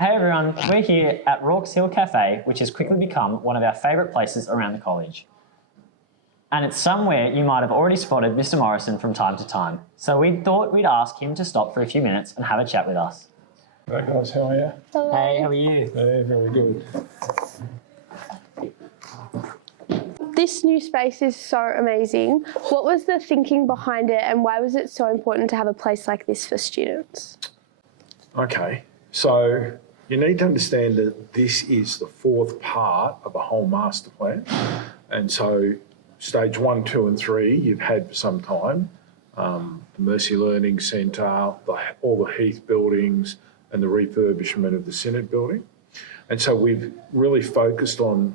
Hey everyone, we're here at Rourke's Hill Cafe, which has quickly become one of our favourite places around the college. And it's somewhere you might have already spotted Mr Morison from time to time. So we thought we'd ask him to stop for a few minutes and have a chat with us. Hey guys, how are you? Hello. Hey, how are you? Yeah, very good. This new space is so amazing. What was the thinking behind it and why was it so important to have a place like this for students? Okay, so you need to understand that this is the fourth part of a whole master plan. And so stage 1, 2 and 3 you've had for some time. The Mercy Learning Centre, all the Heath buildings and the refurbishment of the Synod building. And so we've really focused on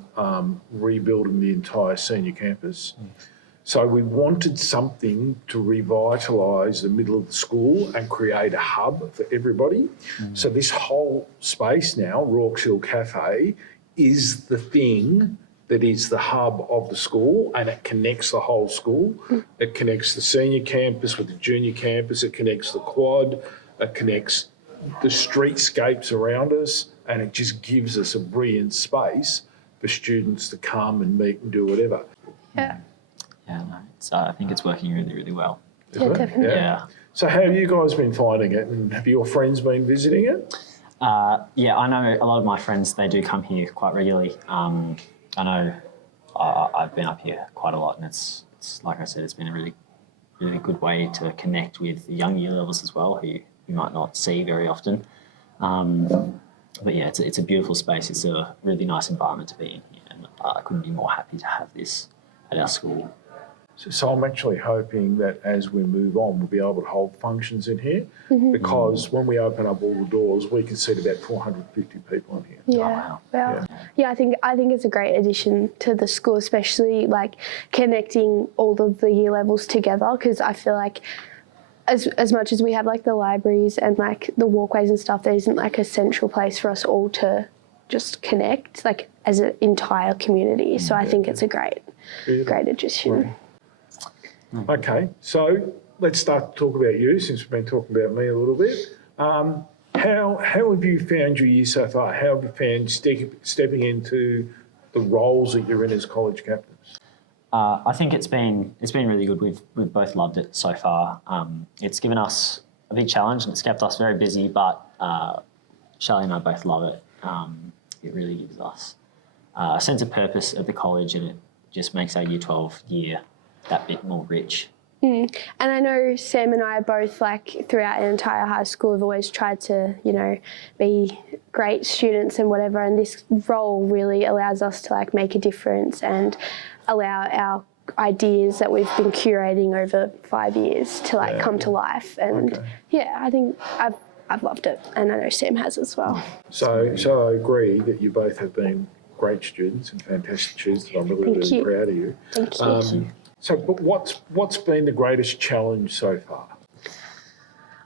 rebuilding the entire senior campus. So we wanted something to revitalise the middle of the school and create a hub for everybody. So this whole space now, Rourke's Hill Cafe, is the thing that is the hub of the school, and it connects the whole school. It connects the senior campus with the junior campus, it connects the quad, it connects the streetscapes around us, and it just gives us a brilliant space for students to come and meet and do whatever. Yeah. Yeah, no, I think it's working really, really well. Yeah, definitely. Yeah. So how have you guys been finding it, and have your friends been visiting it? Yeah, I know a lot of my friends, they do come here quite regularly. I know I've been up here quite a lot, and it's like I said, it's been a really, really good way to connect with the young year levels as well, who you might not see very often. But yeah, it's a beautiful space. It's a really nice environment to be in here, and I couldn't be more happy to have this at our school. So I'm actually hoping that as we move on, we'll be able to hold functions in here, because when we open up all the doors, we can seat about 450 people in here. Yeah, yeah. I think it's a great addition to the school, especially like connecting all of the year levels together, because I feel like as much as we have like the libraries and like the walkways and stuff, there isn't like a central place for us all to just connect like as an entire community. So I think it's a great addition. Okay, so let's start to talk about you, since we've been talking about me a little bit. How have you found your year so far? How have you found stepping into the roles that you're in as college captains? I think it's been really good. We've both loved it so far. It's given us a big challenge and it's kept us very busy, but Shelley and I both love it. It really gives us a sense of purpose at the college, and it just makes our Year 12 year that bit more rich. And I know Sam and I both, like throughout our entire high school, have always tried to, be great students and whatever, and this role really allows us to like make a difference and allow our ideas that we've been curating over 5 years to like come to life. And I think I've loved it, and I know Sam has as well. So I agree that you both have been great students and fantastic students, and I'm really proud of you. Thank you. But what's been the greatest challenge so far?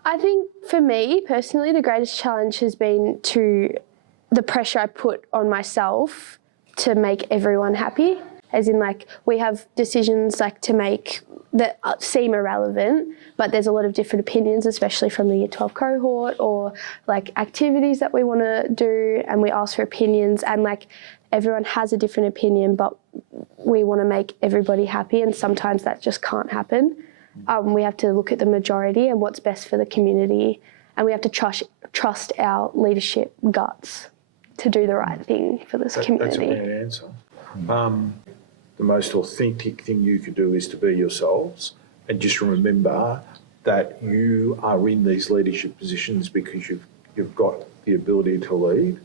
I think for me personally, the greatest challenge has been the pressure I put on myself to make everyone happy. As in, like, we have decisions like to make that seem irrelevant, but there's a lot of different opinions, especially from the Year 12 cohort, or like activities that we want to do, and we ask for opinions, and like everyone has a different opinion, but we want to make everybody happy, and sometimes that just can't happen. We have to look at the majority and what's best for the community, and we have to trust our leadership guts to do the right thing for this community. That's a bad answer. The most authentic thing you could do is to be yourselves, and just remember that you are in these leadership positions because you've got the ability to lead.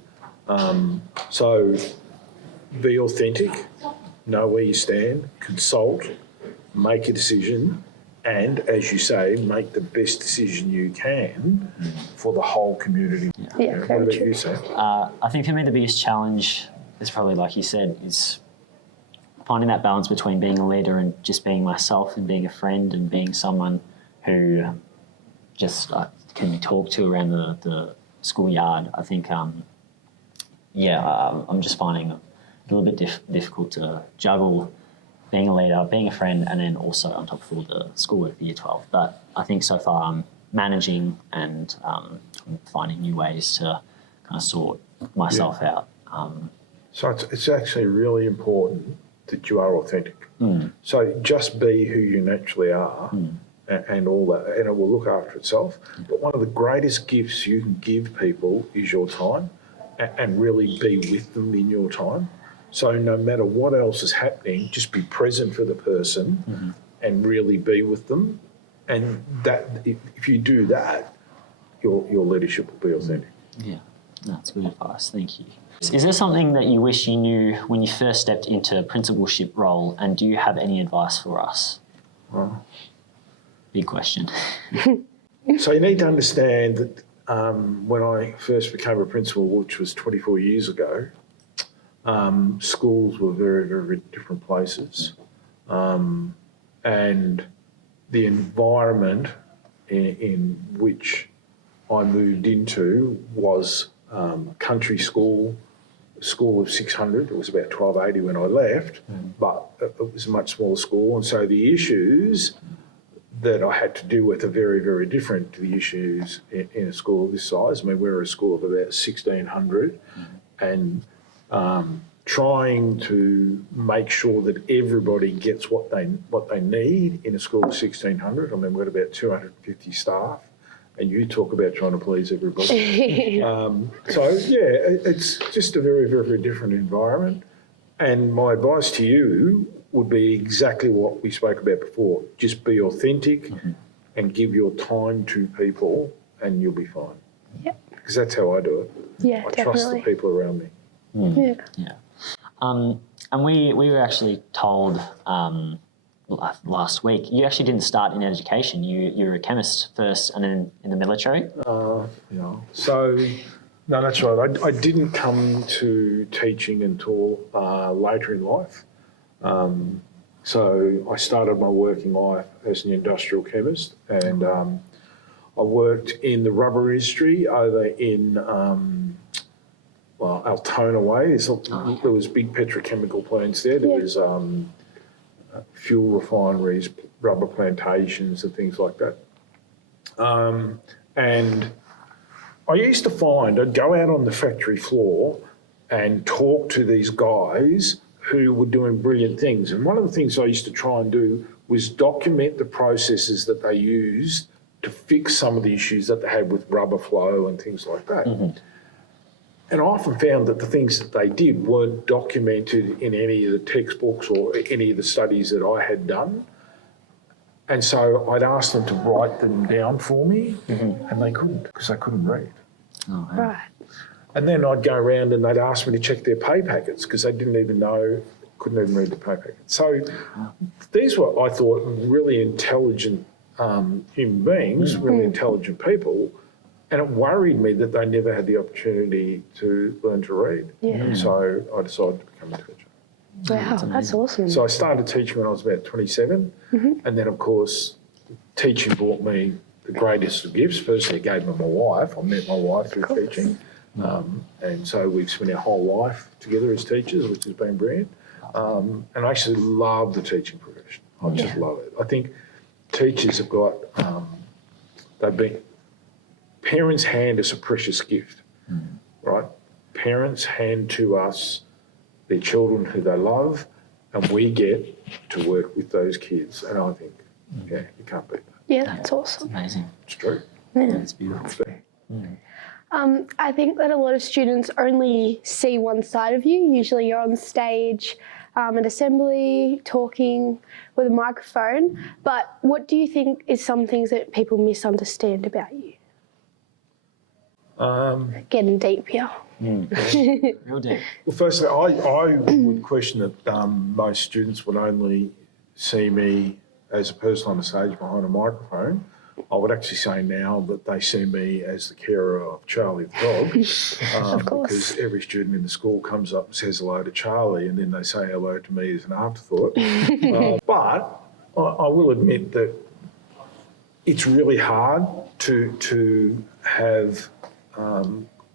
So be authentic, know where you stand, consult, make a decision, and, as you say, make the best decision you can for the whole community. Yeah, what very about true. you, Sam? I think for me the biggest challenge is probably, like you said, is finding that balance between being a leader and just being myself, and being a friend and being someone who just can be talked to around the schoolyard. I think, I'm just finding it a little bit difficult to juggle being a leader, being a friend, and then also on top of all the schoolwork for Year 12. But I think so far I'm managing and finding new ways to kind of sort myself out. So it's actually really important that you are authentic. So just be who you naturally are and all that, and it will look after itself. But one of the greatest gifts you can give people is your time and really be with them in your time. So no matter what else is happening, just be present for the person and really be with them. And that, if you do that, your leadership will be authentic. Yeah, that's good advice. Thank you. Is there something that you wish you knew when you first stepped into a principalship role, and do you have any advice for us? Big question. So you need to understand that when I first became a principal, which was 24 years ago, schools were very, very different places. And the environment in which I moved into was country school of 600. It was about 1280 when I left, but it was a much smaller school. And so the issues that I had to deal with are very, very different to the issues in a school of this size. I mean, we're a school of about 1,600 and trying to make sure that everybody gets what they need in a school of 1,600. I mean, we've got about 250 staff, and you talk about trying to please everybody. So, yeah, it's just a very, very, very different environment. And my advice to you would be exactly what we spoke about before. Just be authentic and give your time to people and you'll be fine. Yep. Because that's how I do it. Yeah, I definitely. trust the people around me. Yeah. And we were actually told last week, you actually didn't start in education. You were a chemist first and then in the military. Yeah. So, no, that's right. I didn't come to teaching until later in life. So I started my working life as an industrial chemist, and I worked in the rubber industry over in Altona Way. There was big petrochemical plants there. There was fuel refineries, rubber plantations and things like that. And I used to find I'd go out on the factory floor and talk to these guys who were doing brilliant things. And one of the things I used to try and do was document the processes that they used to fix some of the issues that they had with rubber flow and things like that. And I often found that the things that they did weren't documented in any of the textbooks or any of the studies that I had done. And so I'd ask them to write them down for me, and they couldn't because they couldn't read. Oh, wow. Right. And then I'd go around and they'd ask me to check their pay packets because they didn't even know, couldn't even read the pay packet. So these were, I thought, really intelligent human beings, really intelligent people. And it worried me that they never had the opportunity to learn to read. Yeah. And so I decided to become a teacher. Wow, that's awesome. So I started teaching when I was about 27. And then, of course, teaching brought me the greatest of gifts. Firstly, it gave me my wife. I met my wife through teaching. And so we've spent our whole life together as teachers, which has been brilliant. And I actually love the teaching profession. I just love it. I think teachers have got, parents hand us a precious gift, right? Parents hand to us their children who they love, and we get to work with those kids. And I think, you can't beat that. Yeah, that's awesome. Amazing. It's true. Yeah, it's beautiful. I think that a lot of students only see one side of you. Usually you're on stage at assembly, talking with a microphone. But what do you think is some things that people misunderstand about you? Getting deep here. Real deep. Well, firstly, I would question that most students would only see me as a person on the stage behind a microphone. I would actually say now that they see me as the carer of Charlie the dog. Of course. Because every student in the school comes up and says hello to Charlie, and then they say hello to me as an afterthought. But I will admit that it's really hard to have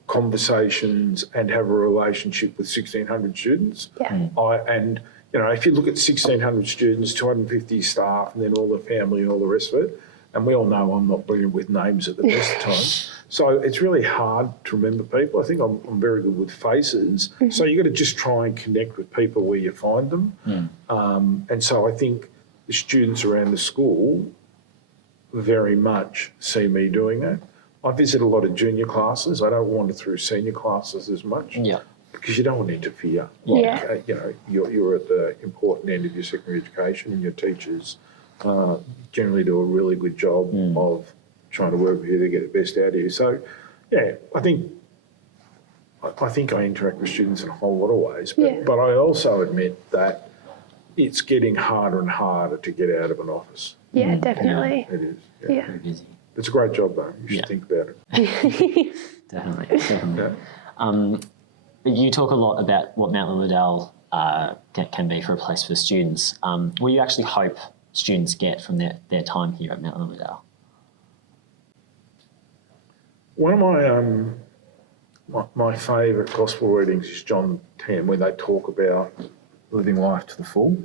conversations and have a relationship with 1,600 students. Yeah. And if you look at 1,600 students, 250 staff, and then all the family and all the rest of it, And we all know I'm not brilliant with names at the best of times. So it's really hard to remember people. I think I'm very good with faces. So you've got to just try and connect with people where you find them. And so I think the students around the school very much see me doing that. I visit a lot of junior classes. I don't wander through senior classes as much. Yeah. Because you don't want to interfere. Yeah. Like, you know, you're at the important end of your secondary education, and your teachers generally do a really good job of trying to work with you to get the best out of you. So, yeah, I think I interact with students in a whole lot of ways, but I also admit that it's getting harder and harder to get out of an office. Yeah, definitely. It is. Yeah. Very busy. It's a great job, though. You should think about it. Definitely. Yeah. But you talk a lot about what Mount Lilydale can be for a place for students. What do you actually hope students get from their time here at Mount Lilydale? One of my favourite gospel readings is John 10, where they talk about living life to the full.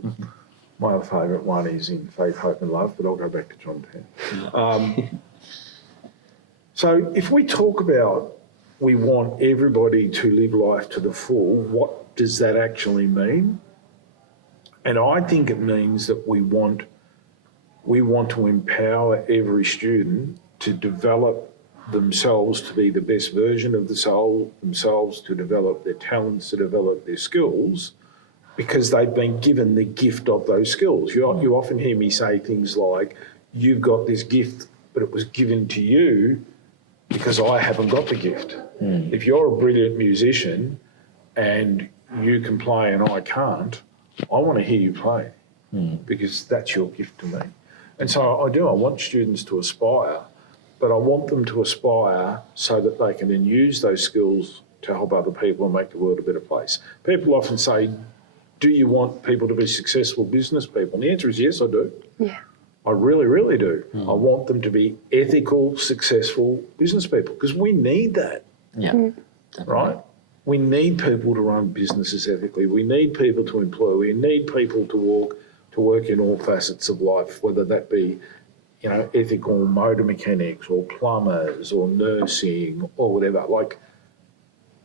My other favourite one is in Faith, Hope and Love, but I'll go back to John 10. So if we talk about we want everybody to live life to the full, what does that actually mean? And I think it means that we want to empower every student to develop themselves to be the best version of themselves, to develop their talents, to develop their skills, because they've been given the gift of those skills. You often hear me say things like, you've got this gift, but it was given to you because I haven't got the gift. If you're a brilliant musician and you can play and I can't, I want to hear you play because that's your gift to me. And so I want students to aspire, but I want them to aspire so that they can then use those skills to help other people and make the world a better place. People often say, do you want people to be successful business people? And the answer is yes, I do. Yeah. I really, really do. I want them to be ethical, successful business people because we need that, Yeah. right? We need people to run businesses ethically. We need people to employ. We need people to work in all facets of life, whether that be, you know, ethical motor mechanics or plumbers or nursing or whatever, like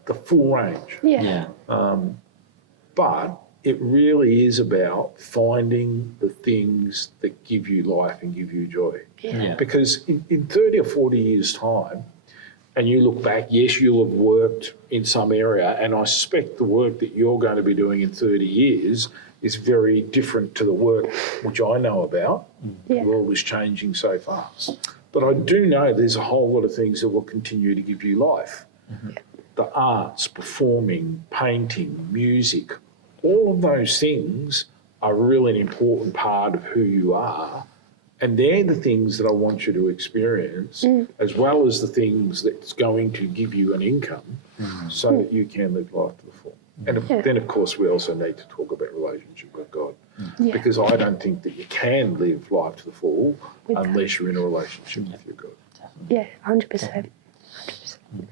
the full range. Yeah. But it really is about finding the things that give you life and give you joy. Yeah. Because in 30 or 40 years' time, and you look back, yes, you'll have worked in some area, and I suspect the work that you're going to be doing in 30 years is very different to the work which I know about. Yeah. The world is changing so fast. But I do know there's a whole lot of things that will continue to give you life. The arts, performing, painting, music, all of those things are really an important part of who you are. And they're the things that I want you to experience, as well as the things that's going to give you an income so that you can live life to the full. And then, of course, we also need to talk about relationship with God, because I don't think that you can live life to the full unless you're in a relationship with your God. Yeah, 100%. 100%.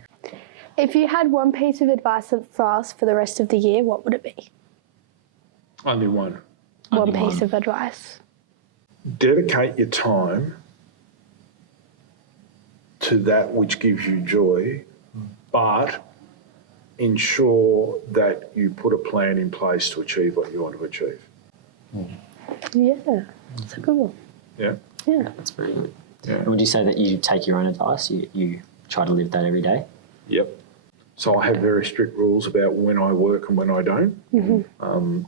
If you had one piece of advice for us for the rest of the year, what would it be? Only one. One piece of advice. Dedicate your time to that which gives you joy, but ensure that you put a plan in place to achieve what you want to achieve. Yeah, that's a good one. Yeah? Yeah. That's very good. Yeah. And would you say that you take your own advice? You try to live that every day? Yep. So I have very strict rules about when I work and when I don't.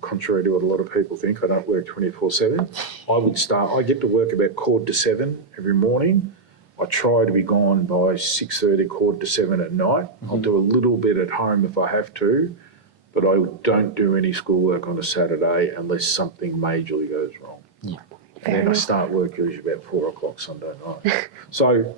Contrary to what a lot of people think, I don't work 24/7. I get to work about 6:45 every morning. I try to be gone by 6:30, 6:45 at night. I'll do a little bit at home if I have to, but I don't do any schoolwork on a Saturday unless something majorly goes wrong. Yeah. And then I start work usually about 4 o'clock Sunday night. So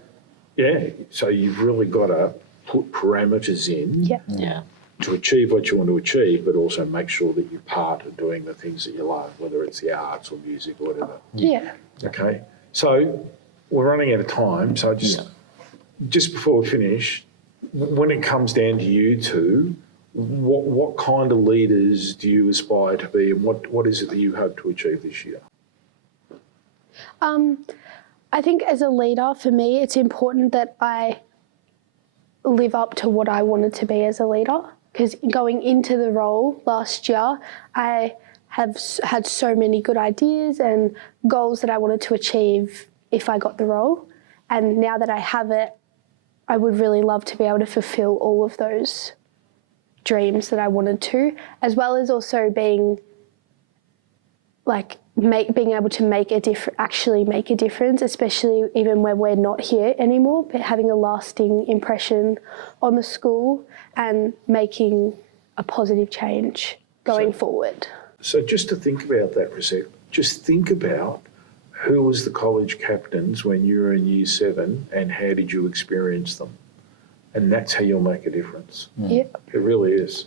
you've really got to put parameters in Yeah. to achieve what you want to achieve, but also make sure that you're part of doing the things that you love, whether it's the arts or music or whatever. Yeah. Okay? So we're running out of time, so just before we finish, when it comes down to you two, what kind of leaders do you aspire to be, and what is it that you hope to achieve this year? I think as a leader, for me, it's important that I live up to what I wanted to be as a leader. Because going into the role last year, I have had so many good ideas and goals that I wanted to achieve if I got the role. And now that I have it, I would really love to be able to fulfill all of those dreams that I wanted to, as well as also being able to actually make a difference, especially even when we're not here anymore, but having a lasting impression on the school and making a positive change going forward. So just to think about that for a sec, just think about who was the college captains when you were in year 7 and how did you experience them? And that's how you'll make a difference. Yeah. It really is.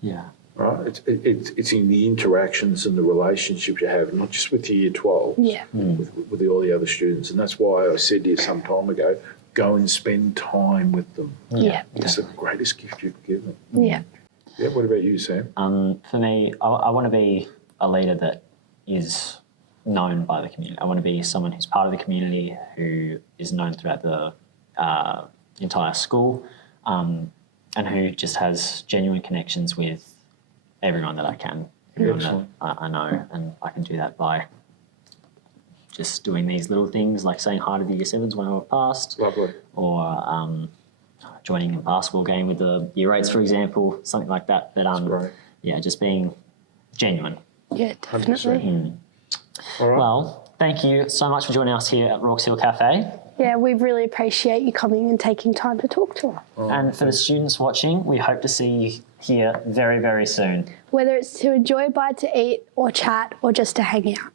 Yeah. Right? It's in the interactions and the relationships you have, not just with your year 12, Yeah. with all the other students. And that's why I said to you some time ago, go and spend time with them. Yeah. It's the greatest gift you can give them. Yeah. Yeah, what about you, Sam? For me, I want to be a leader that is known by the community. I want to be someone who's part of the community, who is known throughout the entire school, and who just has genuine connections with everyone that I can, everyone that I know, and I can do that by just doing these little things like saying hi to the year 7s when I walk past. Lovely. Or joining a basketball game with the year 8s, for example, something like that. But Right. yeah, just being genuine. Yeah, definitely. 100%. All right. Well, thank you so much for joining us here at Rourke Hill Cafe. Yeah, we really appreciate you coming and taking time to talk to us. And for the students watching, we hope to see you here very, very soon. Whether it's to enjoy a bite to eat or chat or just to hang out.